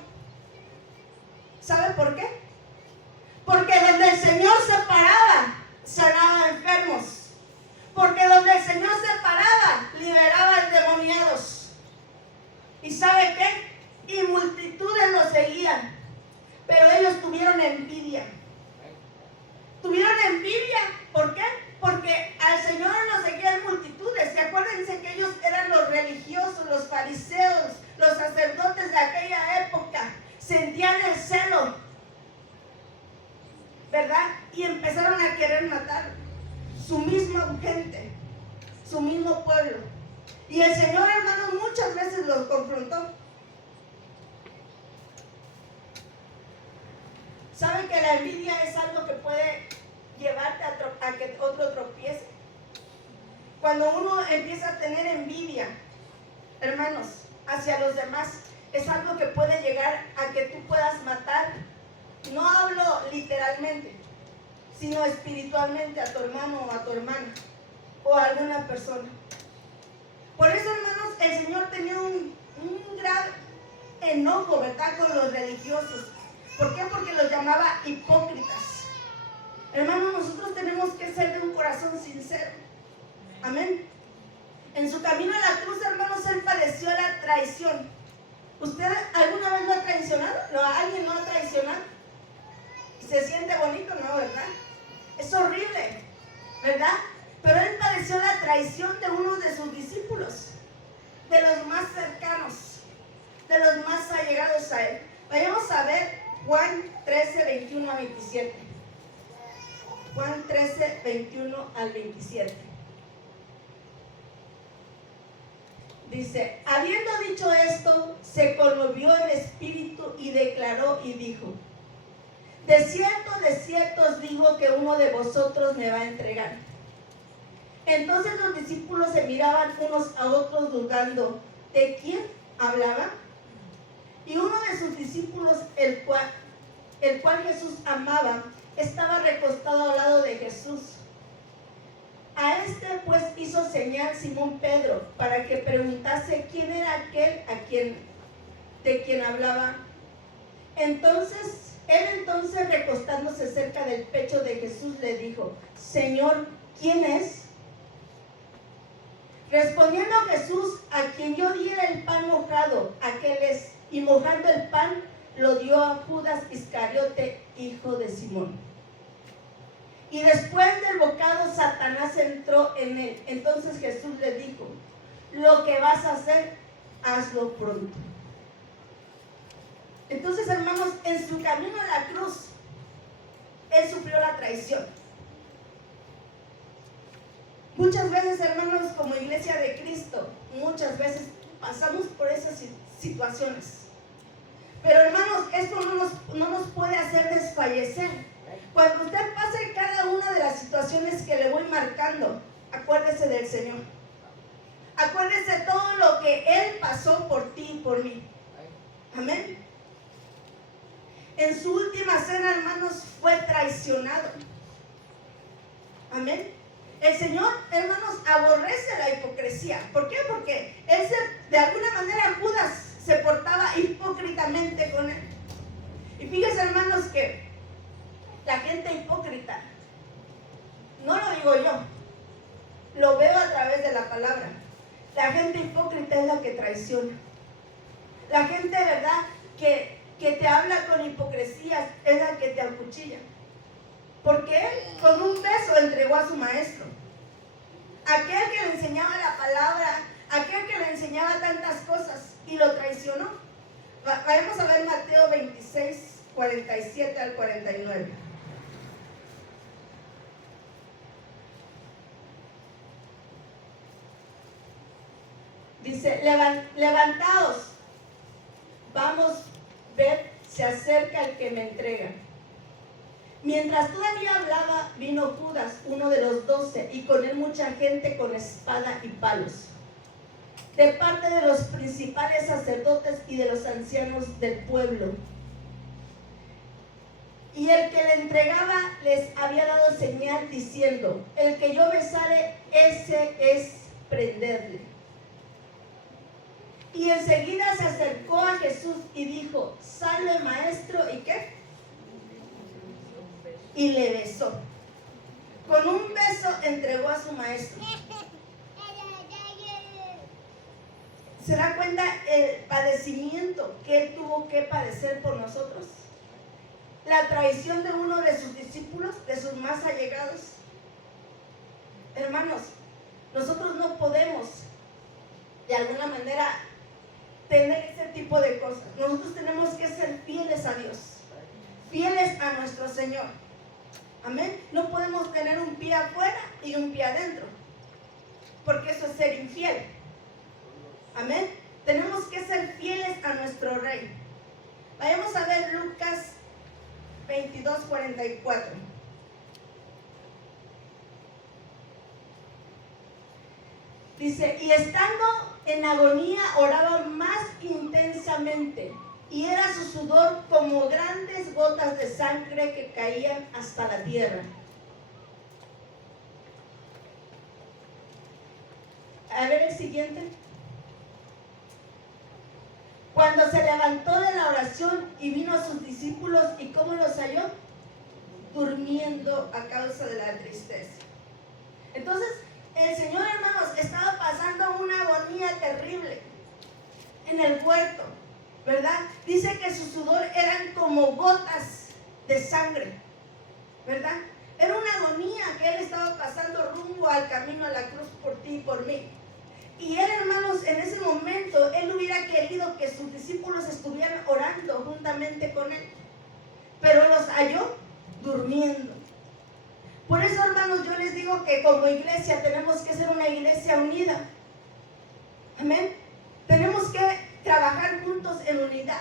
¿Sabe por qué? Porque donde el Señor se paraba, sanaba enfermos. Porque donde el Señor se paraba, liberaba endemoniados. ¿Y sabe qué? Y multitudes lo seguían. Pero ellos tuvieron envidia. Tuvieron envidia, ¿por qué? Porque al Señor no seguían multitudes. Y acuérdense que ellos eran los religiosos, los fariseos, los sacerdotes de aquella época. Sentían el celo, ¿verdad? Y empezaron a querer matar su misma gente, su mismo pueblo. Y el Señor, hermanos, muchas veces los confrontó. ¿Saben que la envidia es algo que puede llevarte a que otro tropiece? Cuando uno empieza a tener envidia, hermanos, hacia los demás, es algo que puede llegar a que tú puedas matar. No hablo literalmente, sino espiritualmente a tu hermano o a tu hermana o a alguna persona. Por eso, hermanos, el Señor tenía un gran enojo, ¿verdad?, con los religiosos. ¿Por qué? Porque los llamaba hipócritas. Hermanos, nosotros tenemos que ser de un corazón sincero. Amén. En su camino a la cruz, hermanos, él padeció la traición. ¿Usted alguna vez lo ha traicionado? ¿Alguien lo ha traicionado? ¿Se siente bonito? No, ¿verdad? Es horrible, ¿verdad? Pero él padeció la traición de uno de sus discípulos, de los más cercanos, de los más allegados a él. Vayamos a ver Juan 13, 21 a 27. Juan 13, 21 al 27. Dice: habiendo dicho esto, se conmovió el espíritu y declaró y dijo: de cierto os digo que uno de vosotros me va a entregar. Entonces los discípulos se miraban unos a otros dudando de quién hablaba. Y uno de sus discípulos, el cual Jesús amaba, estaba recostado al lado de Jesús. A este pues hizo señal Simón Pedro para que preguntase quién era aquel de quien hablaba. Entonces recostándose cerca del pecho de Jesús le dijo: Señor, ¿quién es? Respondiendo Jesús: a quien yo diera el pan mojado, aquel es. Y mojando el pan, lo dio a Judas Iscariote, hijo de Simón. Y después del bocado, Satanás entró en él. Entonces Jesús le dijo: lo que vas a hacer, hazlo pronto. Entonces, hermanos, en su camino a la cruz, él sufrió la traición. Muchas veces, hermanos, como iglesia de Cristo, muchas veces pasamos por esas situaciones. Pero, hermanos, esto no nos puede hacer desfallecer. Cuando usted pase cada una de las situaciones que le voy marcando, acuérdese del Señor. Acuérdese de todo lo que Él pasó por ti y por mí. Amén. En su última cena, hermanos, fue traicionado. Amén. El Señor, hermanos, aborrece la hipocresía. ¿Por qué? Porque Él de alguna manera, Judas se portaba hipócritamente con Él. Y fíjense, hermanos, que la gente hipócrita, no lo digo yo, lo veo a través de la palabra. La gente hipócrita es la que traiciona. La gente, ¿verdad?, que te habla con hipocresía es la que te acuchilla. Porque él con un beso entregó a su maestro. Aquel que le enseñaba la palabra, aquel que le enseñaba tantas cosas, y lo traicionó. Vamos a ver Mateo 26, 47 al 49. Dice: levantaos, vamos, ved, se acerca el que me entrega. Mientras todavía hablaba, vino Judas, uno de los 12, y con él mucha gente con espada y palos, de parte de los principales sacerdotes y de los ancianos del pueblo. Y el que le entregaba les había dado señal diciendo: el que yo besare, ese es prenderle. Y enseguida se acercó a Jesús y dijo: salve, maestro. ¿Y qué? Y le besó. Con un beso entregó a su maestro. ¿Se da cuenta el padecimiento que él tuvo que padecer por nosotros? La traición de uno de sus discípulos, de sus más allegados. Hermanos, nosotros no podemos de alguna manera tener ese tipo de cosas. Nosotros tenemos que ser fieles a Dios, fieles a nuestro Señor. Amén. No podemos tener un pie afuera y un pie adentro, porque eso es ser infiel. Amén. Tenemos que ser fieles a nuestro Rey. Vayamos a ver Lucas 22:44. Dice: y estando en agonía oraba más intensamente, y era su sudor como grandes gotas de sangre que caían hasta la tierra. A ver el siguiente. Cuando se levantó de la oración y vino a sus discípulos, ¿y cómo los halló? Durmiendo a causa de la tristeza. Entonces, el Señor, hermanos, estaba pasando una agonía terrible en el huerto, ¿verdad? Dice que su sudor eran como gotas de sangre, ¿verdad? Era una agonía que él estaba pasando rumbo al camino a la cruz por ti y por mí. Y él, hermanos, en ese momento, él hubiera querido que sus discípulos estuvieran orando juntamente con él, pero los halló durmiendo. Por eso, hermanos, yo les digo que como iglesia tenemos que ser una iglesia unida. Amén. Tenemos que trabajar juntos en unidad,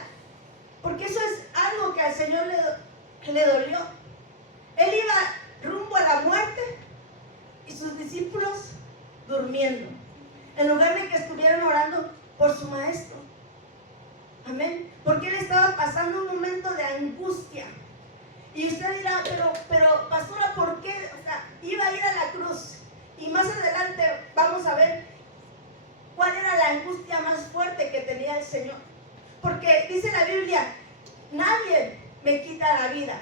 porque eso es algo que al Señor le dolió. Él iba rumbo a la muerte y sus discípulos durmiendo, en lugar de que estuvieran orando por su maestro. Amén. Porque él estaba pasando un momento de angustia. Y usted dirá, pero pastora, ¿por qué? O sea, iba a ir a la cruz. Y más adelante vamos a ver cuál era la angustia más fuerte que tenía el Señor. Porque dice la Biblia: nadie me quita la vida.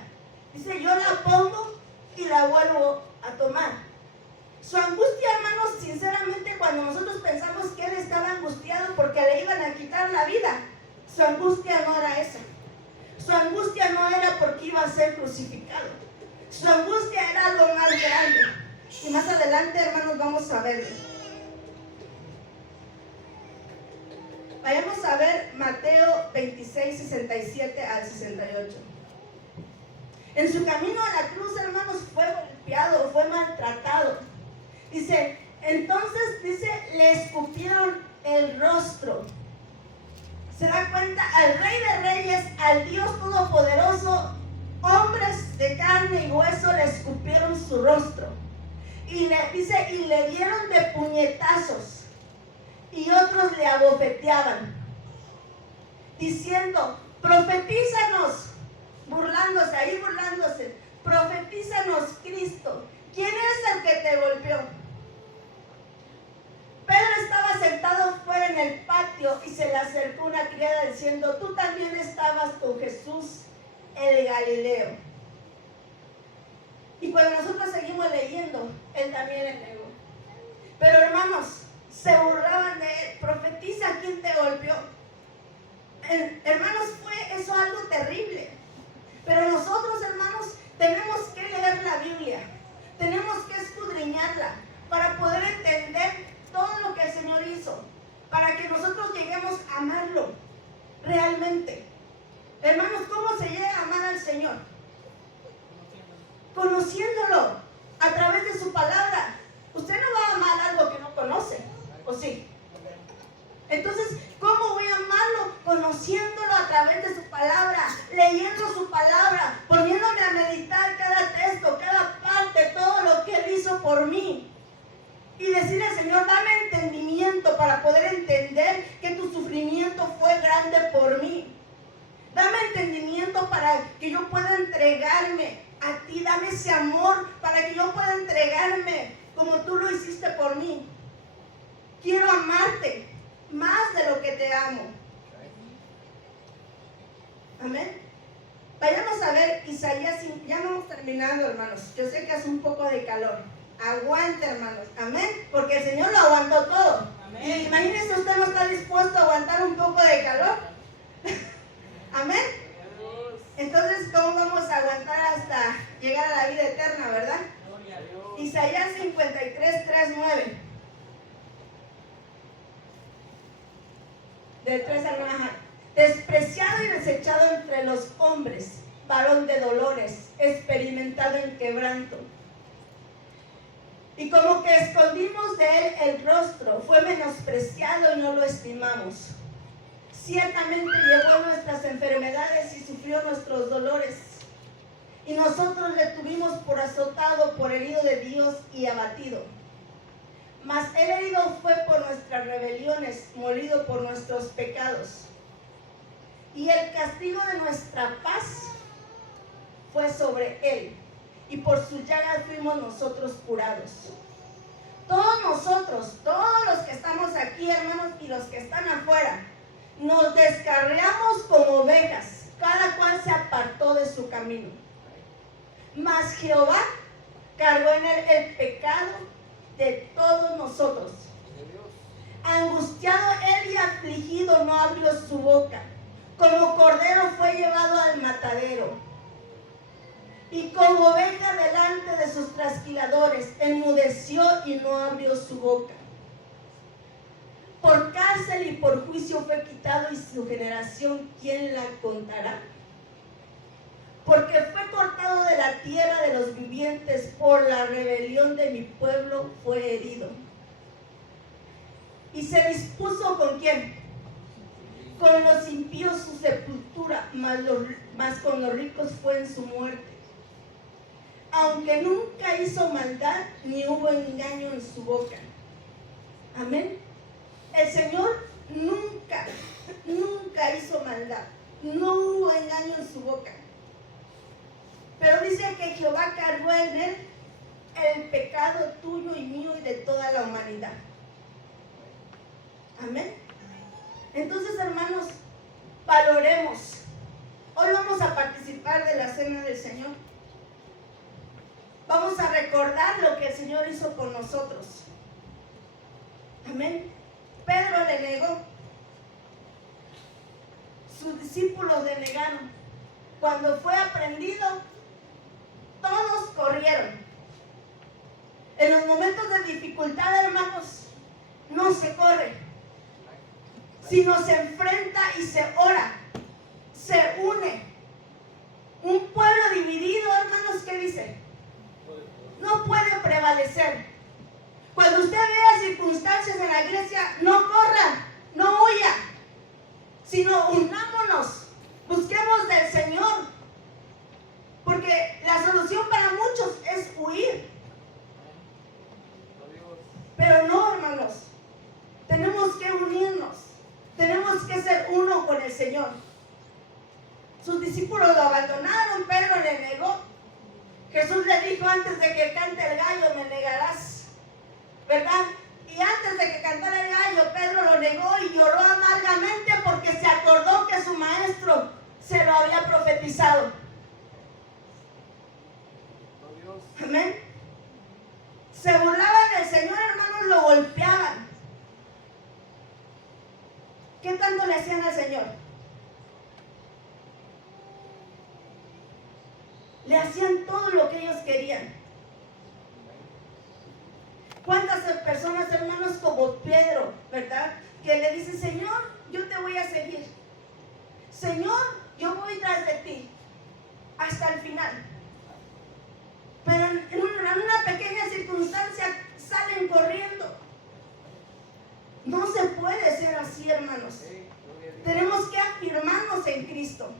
Dice: yo la pongo y la vuelvo a tomar. Su angustia, hermanos, sinceramente, cuando nosotros pensamos que él estaba angustiado porque le iban a quitar la vida, su angustia no era esa. Su angustia no era porque iba a ser crucificado. Su angustia era lo más grande. Y más adelante, hermanos, vamos a verlo. Vayamos a ver Mateo 26, 67 al 68. En su camino a la cruz, hermanos, fue golpeado, fue maltratado. Dice, entonces, le escupieron el rostro. ¿Se da cuenta? Al Rey de Reyes, al Dios Todopoderoso, hombres de carne y hueso le escupieron su rostro. Y le dieron de puñetazos. Y otros le abofeteaban, diciendo: profetízanos, burlándose, profetízanos, Cristo, ¿quién es el que te golpeó? Pedro estaba sentado fuera en el patio y se le acercó una criada diciendo: tú también estabas con Jesús el Galileo. Y cuando nosotros seguimos leyendo, él también le negó. Pero, hermanos, se burlaban de él. Profetiza, ¿quién te golpeó? Hermanos, fue eso algo terrible. Pero nosotros, hermanos, tenemos que leer la Biblia, tenemos que escudriñarla para poder entender todo lo que el Señor hizo, para que nosotros lleguemos a amarlo realmente. Hermanos, ¿cómo se llega a amar al Señor? Conociéndolo a través de su palabra. Usted no va a amar algo que no conoce, ¿o sí? Entonces, ¿cómo voy a amarlo? Conociéndolo a través de su palabra, leyendo su palabra, poniéndome a meditar cada por mí. Y decirle al Señor, dame entendimiento para poder entender que tu sufrimiento fue grande por mí. Dame entendimiento para que yo pueda entregarme a ti. Dame ese amor para que yo pueda entregarme como tú lo hiciste por mí. Quiero amarte más de lo que te amo. Amén. Vayamos a ver Isaías, ya vamos terminando, hermanos. Yo sé que hace un poco de calor. Aguante, hermanos. Amén. Porque el Señor lo aguantó todo. Amén. Y imagínense, usted no está dispuesto a aguantar un poco de calor. Amén. Entonces, ¿cómo vamos a aguantar hasta llegar a la vida eterna, verdad? Isaías 53, 3, 9. Del 3 al 9. Despreciado y desechado entre los hombres, varón de dolores, experimentado en quebranto. Y como que escondimos de él el rostro, fue menospreciado y no lo estimamos. Ciertamente llevó nuestras enfermedades y sufrió nuestros dolores. Y nosotros le tuvimos por azotado, por herido de Dios y abatido. Mas él herido fue por nuestras rebeliones, molido por nuestros pecados. Y el castigo de nuestra paz fue sobre él, y por sus llagas fuimos nosotros curados. Todos nosotros, todos los que estamos aquí, hermanos, y los que están afuera, nos descarriamos como ovejas, cada cual se apartó de su camino. Mas Jehová cargó en él el pecado de todos nosotros. Angustiado él y afligido no abrió su boca. Como cordero fue llevado al matadero. Y como oveja delante de sus trasquiladores, enmudeció y no abrió su boca. Por cárcel y por juicio fue quitado, y su generación, ¿quién la contará? Porque fue cortado de la tierra de los vivientes, por la rebelión de mi pueblo fue herido. Y se dispuso ¿con quién? Con los impíos su sepultura, mas con los ricos fue en su muerte. Aunque nunca hizo maldad, ni hubo engaño en su boca. Amén. El Señor nunca hizo maldad. No hubo engaño en su boca. Pero dice que Jehová cargó en él el pecado tuyo y mío y de toda la humanidad. Amén. Entonces, hermanos, valoremos. Hoy vamos a participar de la cena del Señor. Vamos a recordar lo que el Señor hizo por nosotros. Amén. Pedro le negó. Sus discípulos le negaron. Cuando fue aprendido, todos corrieron. En los momentos de dificultad, hermanos, no se corre, sino se enfrenta y se ora, se une. Un pueblo dividido, hermanos, ¿qué dice? No puede prevalecer. Cuando usted vea circunstancias en la iglesia, no corra, no huya, sino unámonos, busquemos del Señor, porque la solución para muchos es huir. Pero no, hermanos, tenemos que unirnos, tenemos que ser uno con el Señor. Sus discípulos lo abandonaron, Pedro le negó. Jesús le dijo: antes de que cante el gallo me negarás, ¿verdad? Y antes de que cantara el gallo, Pedro lo negó y lloró amargamente porque se acordó que su maestro se lo había profetizado. Amén. Se burlaban del Señor, hermanos, lo golpeaban. ¿Qué tanto le hacían al Señor? Le hacían todo lo que ellos querían. ¿Cuántas personas, hermanos, como Pedro, verdad? Que le dicen: Señor, yo te voy a seguir. Señor, yo voy tras de ti hasta el final. Pero en una pequeña circunstancia salen corriendo. No se puede ser así, hermanos. Tenemos que afirmarnos en Cristo.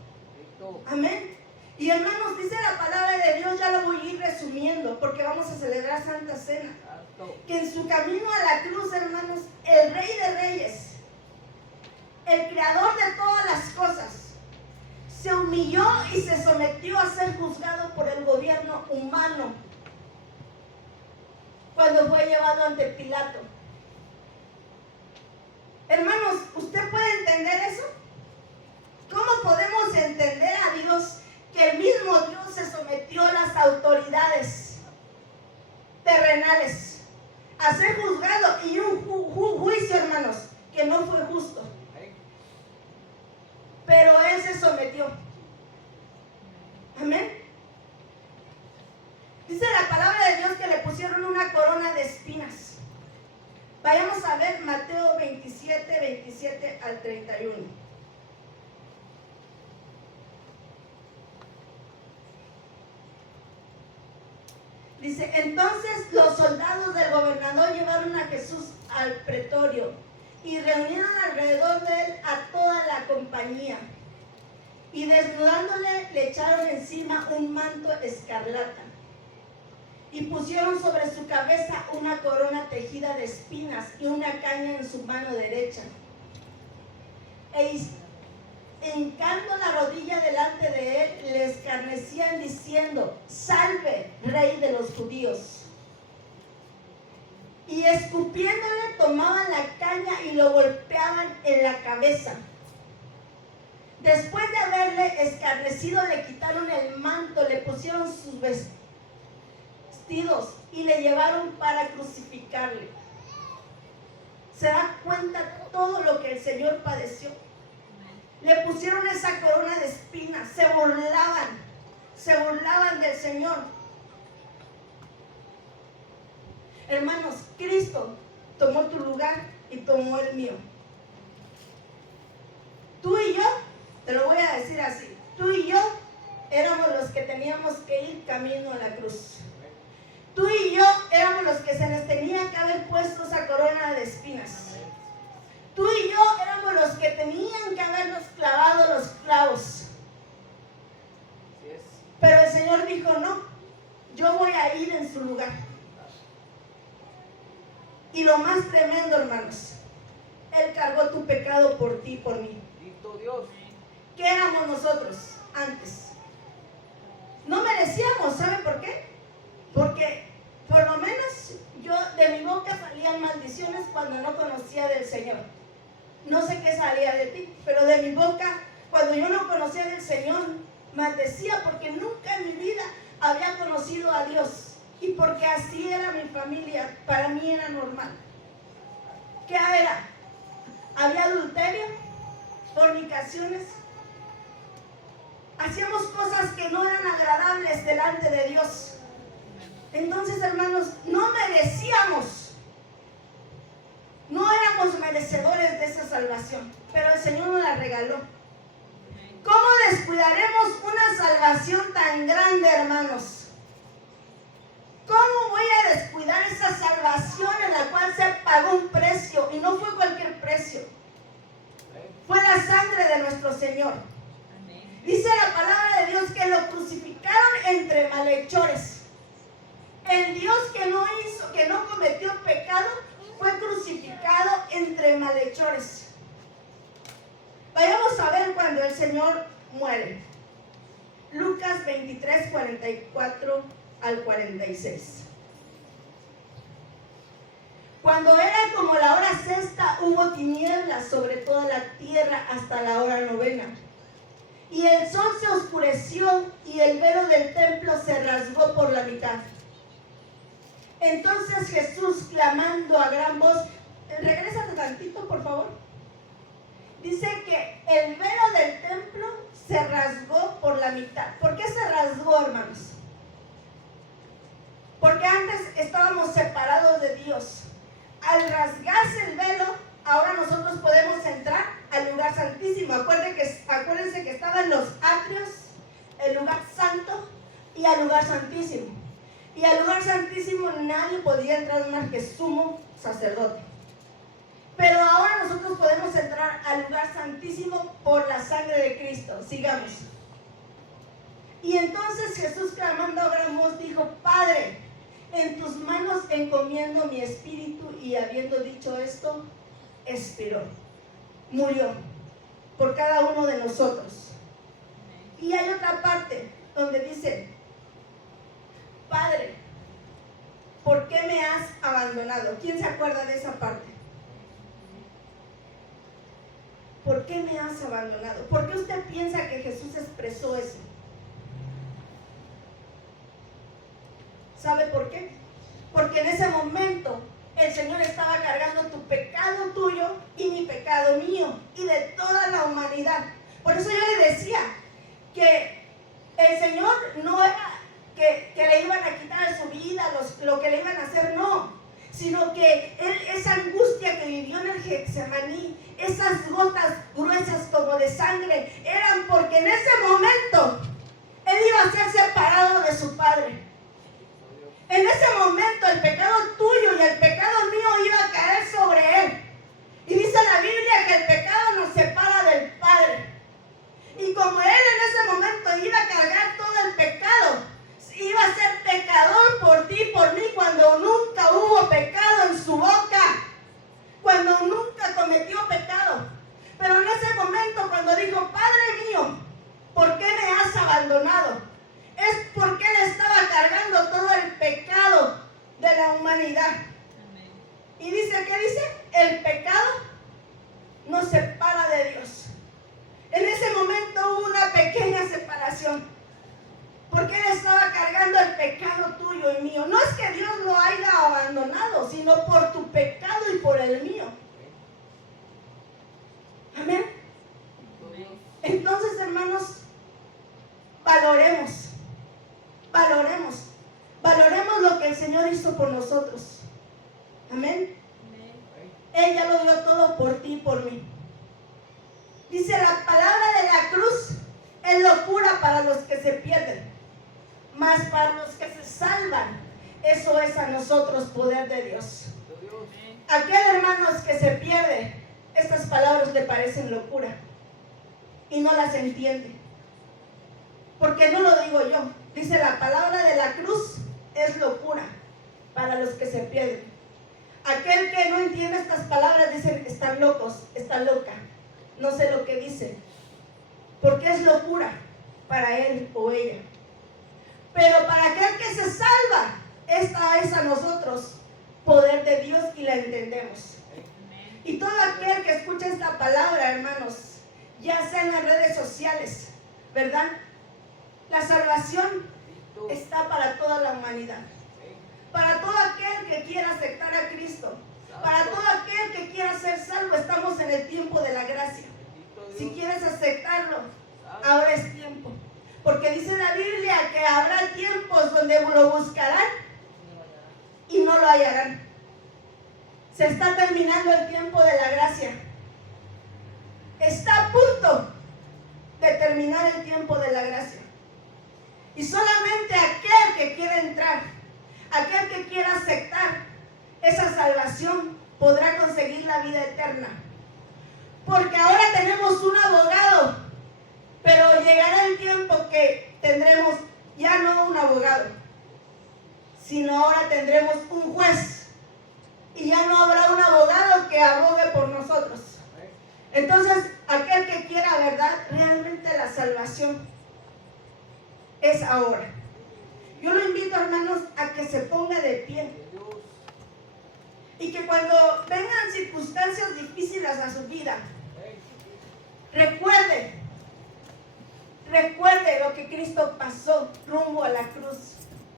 Amén. Y hermanos, dice la palabra de Dios, ya lo voy a ir resumiendo, porque vamos a celebrar Santa Cena. Que en su camino a la cruz, hermanos, el Rey de Reyes, el Creador de todas las cosas, se humilló y se sometió a ser juzgado por el gobierno humano cuando fue llevado ante Pilato. Hermanos, ¿usted puede entender eso? ¿Cómo podemos entender a Dios, que el mismo Dios se sometió a las autoridades terrenales a ser juzgado, y un juicio, hermanos, que no fue justo? Pero Él se sometió. Amén. Dice la palabra de Dios que le pusieron una corona de espinas. Vayamos a ver Mateo 27 al 31. Dice, entonces los soldados del gobernador llevaron a Jesús al pretorio y reunieron alrededor de él a toda la compañía. Y desnudándole, le echaron encima un manto escarlata y pusieron sobre su cabeza una corona tejida de espinas y una caña en su mano derecha. E hincando la rodilla delante de él, le escarnecían diciendo, salve, Rey de los judíos. Y escupiéndole, tomaban la caña y lo golpeaban en la cabeza. Después de haberle escarnecido, le quitaron el manto, le pusieron sus vestidos y le llevaron para crucificarle. ¿Se da cuenta todo lo que el Señor padeció? Le pusieron esa corona de espinas, se burlaban del Señor. Hermanos, Cristo tomó tu lugar y tomó el mío. Tú y yo, te lo voy a decir así, tú y yo éramos los que teníamos que ir camino a la cruz. Tú y yo éramos los que se les tenía que haber puesto esa corona de espinas. Tú y yo éramos los que tenían que habernos clavado los clavos. Pero el Señor dijo, no, yo voy a ir en su lugar. Y lo más tremendo, hermanos, Él cargó tu pecado por ti y por mí. ¿Qué éramos nosotros antes? No merecíamos, ¿sabe por qué? Porque por lo menos yo, de mi boca salían maldiciones cuando no conocía del Señor. No sé qué salía de ti, pero de mi boca, cuando yo no conocía del Señor, maldecía porque nunca en mi vida había conocido a Dios. Y porque así era mi familia, para mí era normal. ¿Qué era? Había adulterio, fornicaciones. Hacíamos cosas que no eran agradables delante de Dios. Entonces, hermanos, no merecíamos, no éramos merecedores de esa salvación, pero el Señor nos la regaló. ¿Cómo descuidaremos una salvación tan grande, hermanos? ¿Cómo voy a descuidar esa salvación en la cual se pagó un precio? Y no fue cualquier precio. Fue la sangre de nuestro Señor. Dice la palabra de Dios que lo crucificaron entre malhechores. El Dios que no hizo, que no cometió pecado, fue crucificado entre malhechores. Vayamos a ver cuando el Señor muere. Lucas 23, 44 al 46. Cuando era como la hora sexta, hubo tinieblas sobre toda la tierra hasta la hora novena. Y el sol se oscureció y el velo del templo se rasgó por la mitad. Entonces Jesús, clamando a gran voz, regrésate tantito, por favor. Dice que el velo del templo se rasgó por la mitad. ¿Por qué se rasgó, hermanos? Porque antes estábamos separados de Dios. Al rasgarse el velo, ahora nosotros podemos entrar al lugar santísimo. Acuérdense que estaban los atrios, el lugar santo y al lugar santísimo. Y al lugar santísimo nadie podía entrar más que sumo sacerdote. Pero ahora nosotros podemos entrar al lugar santísimo por la sangre de Cristo. Sigamos. Y entonces Jesús, clamando a gran voz, dijo: Padre, en tus manos encomiendo mi espíritu. Y habiendo dicho esto, expiró, murió por cada uno de nosotros. Y hay otra parte donde dice: Padre, ¿por qué me has abandonado? ¿Quién se acuerda de esa parte? ¿Por qué me has abandonado? ¿Por qué usted piensa que Jesús expresó eso? ¿Sabe por qué? Porque en ese momento el Señor estaba cargando tu pecado tuyo y mi pecado mío y de toda la humanidad. Por eso yo le decía que el Señor no era que le iban a quitar su vida, lo que le iban a hacer, no. Sino que Él, esa angustia que vivió en el Getsemaní, esas gotas gruesas como de sangre, eran porque en ese momento Él iba a ser separado de su Padre. En ese momento el pecado tuyo y el pecado mío iba a caer sobre Él. Y dice la Biblia que el pecado nos separa del Padre. Y como Él en ese momento iba a cargar todo el pecado, iba a ser pecador por ti y por mí, cuando nunca hubo pecado en su boca, cuando nunca cometió pecado. Pero en ese momento, cuando dijo: Padre mío, ¿por qué me has abandonado? Es porque Él estaba cargando todo el pecado de la humanidad. Amén. Y dice, ¿qué dice? El pecado nos separa de Dios. En ese momento hubo una pequeña separación, porque Él estaba cargando el pecado tuyo y mío. No es que Dios lo haya abandonado, sino por tu pecado y por el mío. Amén. Entonces, hermanos, valoremos lo que el Señor hizo por nosotros. Amén. Él ya lo dio todo por ti y por mí. Dice: la palabra de la cruz es locura para los que se pierden, mas para los que se salvan, eso es a nosotros poder de Dios. Aquel, hermanos, que se pierde, estas palabras le parecen locura y no las entiende, porque no lo digo yo. Dice: la palabra de la cruz es locura para los que se pierden. Aquel que no entiende estas palabras dice: están locos, está loca, no sé lo que dice, porque es locura para él o ella. Pero para aquel que se salva, esta es a nosotros poder de Dios y la entendemos. Y todo aquel que escucha esta palabra, hermanos, ya sea en las redes sociales, ¿verdad? La salvación está para toda la humanidad. Para todo aquel que quiera aceptar a Cristo, para todo aquel que quiera ser salvo, estamos en el tiempo de la gracia. Si quieres aceptarlo, ahora es tiempo. Porque dice la Biblia que habrá tiempos donde lo buscarán y no lo hallarán. Se está terminando el tiempo de la gracia. Está a punto de terminar el tiempo de la gracia. Y solamente aquel que quiera entrar, aquel que quiera aceptar esa salvación, podrá conseguir la vida eterna. Porque ahora tenemos un abogado, pero llegará el tiempo que tendremos ya no un abogado, sino ahora tendremos un juez. Y ya no habrá un abogado que abogue por nosotros. Entonces, aquel que quiera, ¿verdad?, realmente la salvación es ahora. Yo lo invito, hermanos, a que se ponga de pie. Y que cuando vengan circunstancias difíciles a su vida, recuerde lo que Cristo pasó rumbo a la cruz.